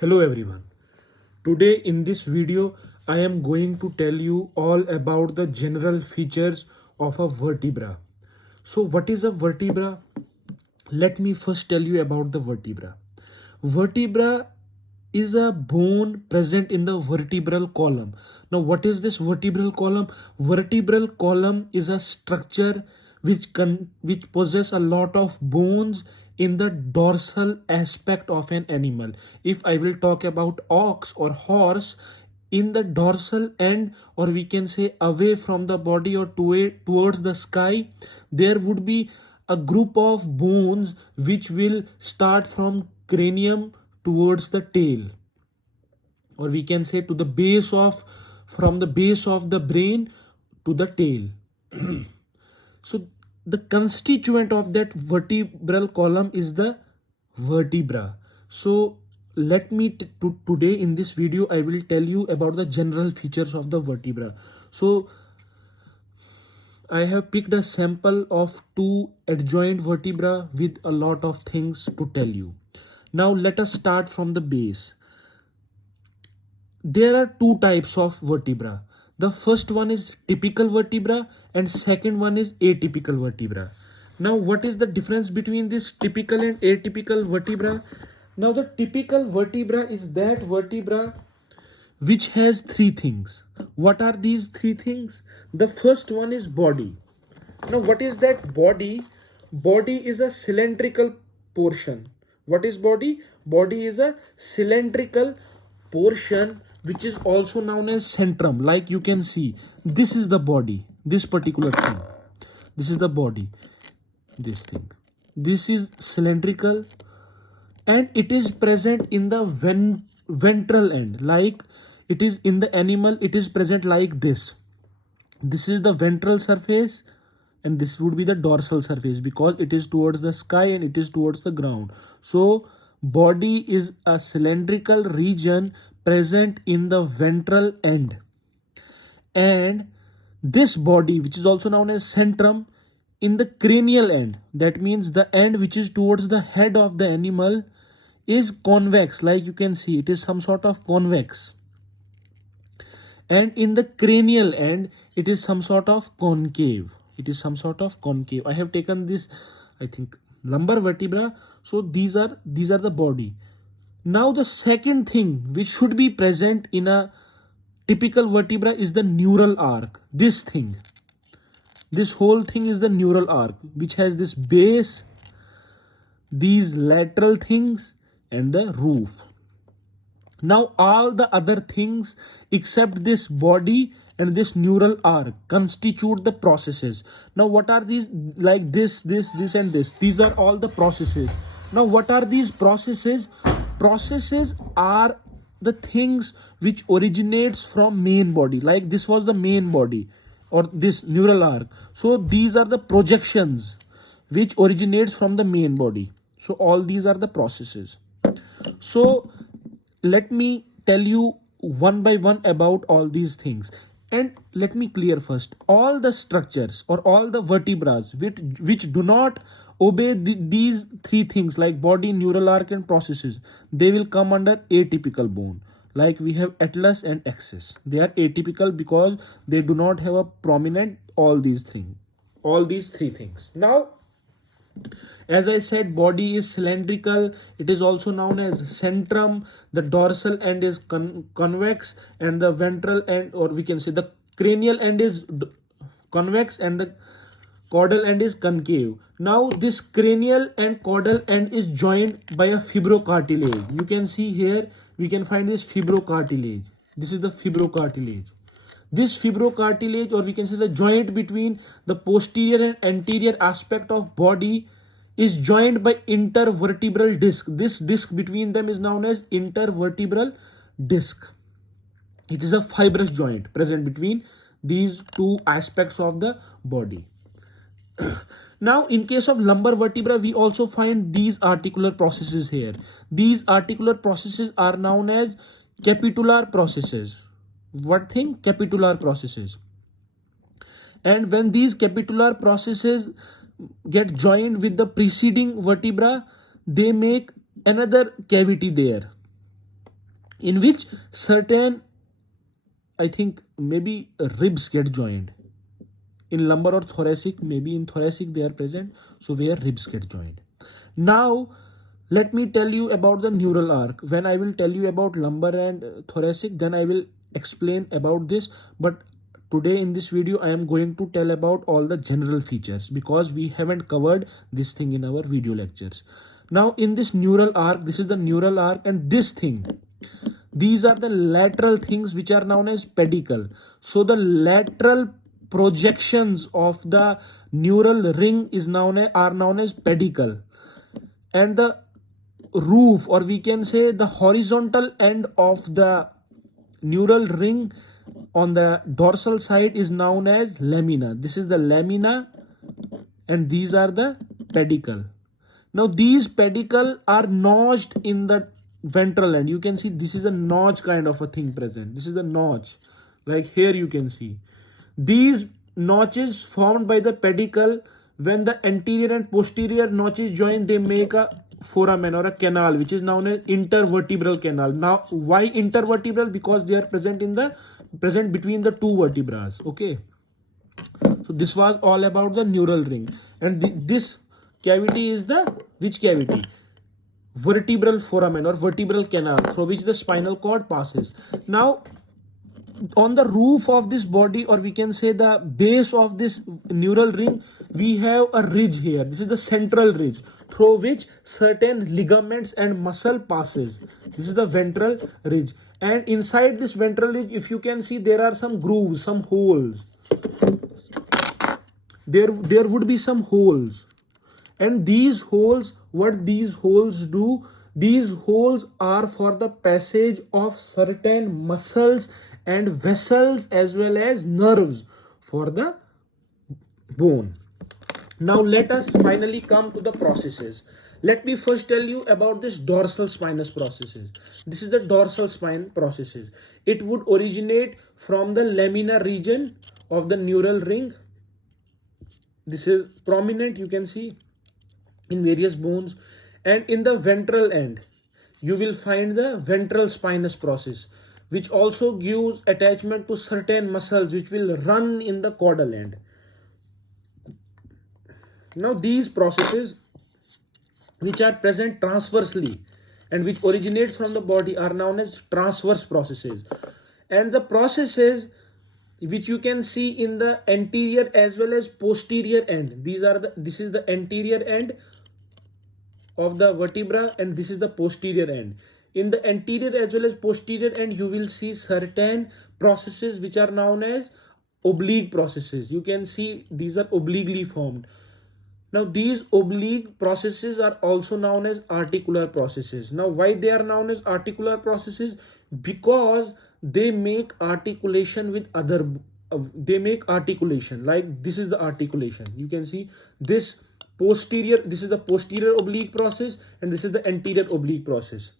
Hello everyone. Today in this video I am going to tell you all about the general features of a vertebra. So what is a vertebra? Let me first tell you about the vertebra. Vertebra is a bone present in the vertebral column. Now what is this vertebral column? Vertebral column is a structure which possess a lot of bones in the dorsal aspect of an animal. If I will talk about ox or horse, in the dorsal end, or we can say away from the body or towards the sky, there would be a group of bones which will start from cranium towards the tail, or we can say to the base of from the base of the brain to the tail. So the constituent of that vertebral column is the vertebra. So let me today in this video I will tell you about the general features of the vertebra. So I have picked a sample of two adjoint vertebra with a lot of things to tell you. Now let us start from the base. There are two types of vertebra. The first one is typical vertebra and second one is atypical vertebra. Now what is the difference between this typical and atypical vertebra? Now the typical vertebra is that vertebra which has three things. What are these three things? The first one is body. Now what is that body? Body is a cylindrical portion. What is body? Body is a cylindrical portion which is also known as centrum. Like you can see, this is the body, this particular thing. This is the body, this thing. This is cylindrical and it is present in the ventral end. Like it is in the animal, it is present like this. This is the ventral surface and this would be the dorsal surface because it is towards the sky and it is towards the ground. So body is a cylindrical region present in the ventral end, and this body, which is also known as centrum, in the cranial end, that means the end which is towards the head of the animal, is convex. Like you can see, it is some sort of convex, and in the cranial end it is some sort of concave. It is some sort of concave. I have taken this, I think, lumbar vertebra. So these are the body. Now the second thing which should be present in a typical vertebra is the neural arc. This thing, this whole thing is the neural arc, which has this base, these lateral things and the roof. Now all the other things except this body and this neural arc constitute the processes. Now what are these? Like this and this. These are all the processes. Now what are these processes? Processes are the things which originates from main body. Like this was the main body or this neural arc. So these are the projections which originates from the main body. So all these are the processes. So let me tell you one by one about all these things. And let me clear first, all the structures or all the vertebrae which do not obey these three things like body, neural arc and processes, they will come under atypical bone. Like we have atlas and axis. They are atypical because they do not have a prominent all these three things. Now, as I said, body is cylindrical. It is also known as centrum. The dorsal end is convex and the ventral end, or we can say the cranial end, is convex and the caudal end is concave. Now this cranial and caudal end is joined by a fibrocartilage. You can see here, we can find this fibrocartilage. This is the fibrocartilage. This fibrocartilage, or we can say the joint between the posterior and anterior aspect of body, is joined by intervertebral disc. This disc between them is known as intervertebral disc. It is a fibrous joint present between these two aspects of the body. Now in case of lumbar vertebra, we also find these articular processes here. These articular processes are known as capitular processes. What thing? Capitular processes. And when these capitular processes get joined with the preceding vertebra, they make another cavity there. in which certain, I think maybe ribs get joined. In lumbar or thoracic, maybe in thoracic they are present, so where ribs get joined. Now let me tell you about the neural arc. When I will tell you about lumbar and thoracic, then I will explain about this. But today in this video I am going to tell about all the general features, because we haven't covered this thing in our video lectures. Now in this neural arc, this is the neural arc, and this thing, these are the lateral things which are known as pedicle. So the lateral projections of the neural ring are known as pedicle, and the roof, or we can say the horizontal end of the neural ring on the dorsal side is known as lamina. This is the lamina, and these are the pedicle. Now these pedicle are notched in the ventral end. You can see this is a notch kind of a thing present. This is the notch, like here you can see. These notches formed by the pedicle, when the anterior and posterior notches join, they make a foramen or a canal, which is known as intervertebral canal. Now why intervertebral? Because they are present between the two vertebrae. Okay, so this was all about the neural ring, and this cavity is the which cavity? Vertebral foramen or vertebral canal, through which the spinal cord passes. Now on the roof of this body, or we can say the base of this neural ring, we have a ridge here. This is the central ridge through which certain ligaments and muscle passes. This is the ventral ridge, and inside this ventral ridge, if you can see, there are some grooves, some holes. There would be some holes, and these holes, what these holes do, these holes are for the passage of certain muscles and vessels as well as nerves for the bone. Now let us finally come to the processes. Let me first tell you about this dorsal spinous processes. This is the dorsal spine processes. It would originate from the lamina region of the neural ring. This is prominent, you can see, in various bones. And in the ventral end, you will find the ventral spinous process, which also gives attachment to certain muscles which will run in the caudal end. Now these processes, which are present transversely and which originates from the body, are known as transverse processes. And the processes which you can see in the anterior as well as posterior end, this is the anterior end of the vertebra, and this is the posterior end. In the anterior as well as posterior end, you will see certain processes which are known as oblique processes. You can see these are obliquely formed. Now these oblique processes are also known as articular processes. Now why they are known as articular processes? Because they make articulation with other, they make articulation, like this is the articulation. You can see this posterior, this is the posterior oblique process, and this is the anterior oblique process.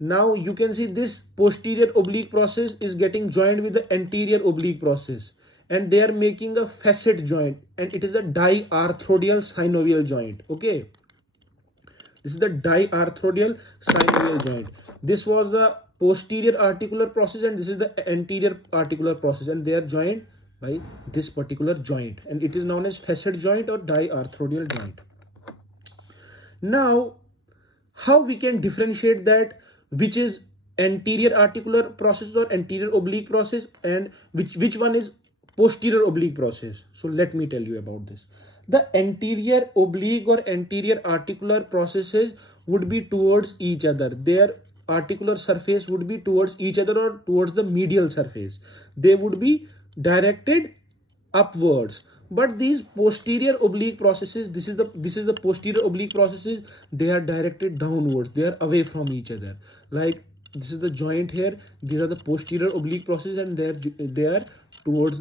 Now you can see this posterior oblique process is getting joined with the anterior oblique process, and they are making a facet joint, and it is a diarthrodial synovial joint. Okay, this is the diarthrodial synovial joint. This was the posterior articular process, and this is the anterior articular process, and they are joined by this particular joint, and it is known as facet joint or diarthrodial joint. Now how we can differentiate that which is anterior articular process or anterior oblique process, and which one is posterior oblique process? So let me tell you about this. The anterior oblique or anterior articular processes would be towards each other. Their articular surface would be towards each other or towards the medial surface. They would be directed upwards. But these posterior oblique processes, this is the posterior oblique processes, they are directed downwards. They are away from each other. Like this is the joint here. These are the posterior oblique processes, and they are toward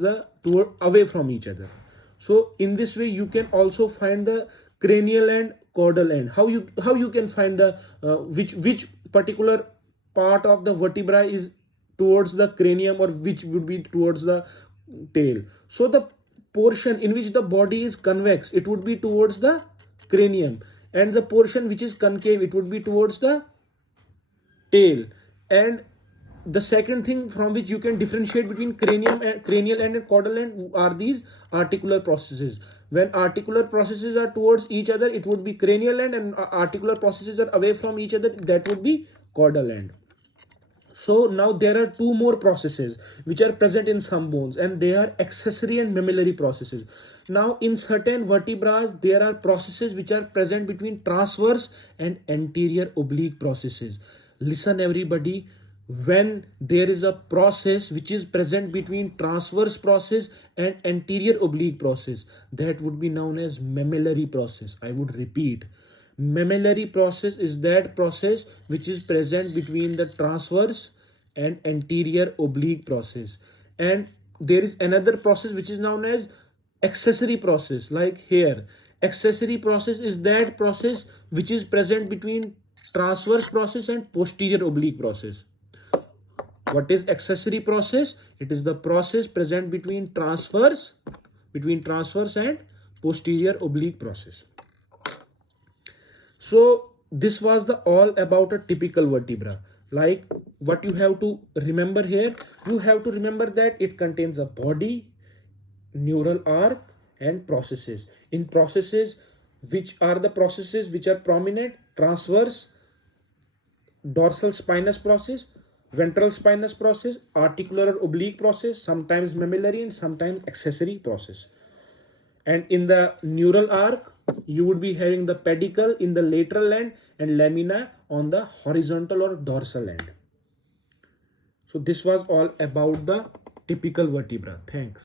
away from each other. So in this way, you can also find the cranial and caudal end. How you can find the which particular part of the vertebra is towards the cranium, or which would be towards the tail. So the portion in which the body is convex, it would be towards the cranium, and the portion which is concave, it would be towards the tail. And the second thing from which you can differentiate between cranial end and caudal end are these articular processes. When articular processes are towards each other, it would be cranial end, and articular processes are away from each other, that would be caudal end. So now there are two more processes which are present in some bones, and they are accessory and mammillary processes. Now in certain vertebrae there are processes which are present between transverse and anterior oblique processes. Listen everybody, when there is a process which is present between transverse process and anterior oblique process, that would be known as mammillary process. I would repeat, mammillary process is that process which is present between the transverse and anterior oblique process. And there is another process which is known as accessory process. Like here, accessory process is that process which is present between transverse process and posterior oblique process. What is accessory process? It is the process present between transverse and posterior oblique process. So this was the all about a typical vertebra. Like what you have to remember here, you have to remember that it contains a body, neural arc, and processes. In processes, which are the processes which are prominent? Transverse, dorsal spinous process, ventral spinous process, articular or oblique process, sometimes mammillary and sometimes accessory process. And in the neural arc, you would be having the pedicle in the lateral end and lamina on the horizontal or dorsal end. So this was all about the typical vertebra. Thanks.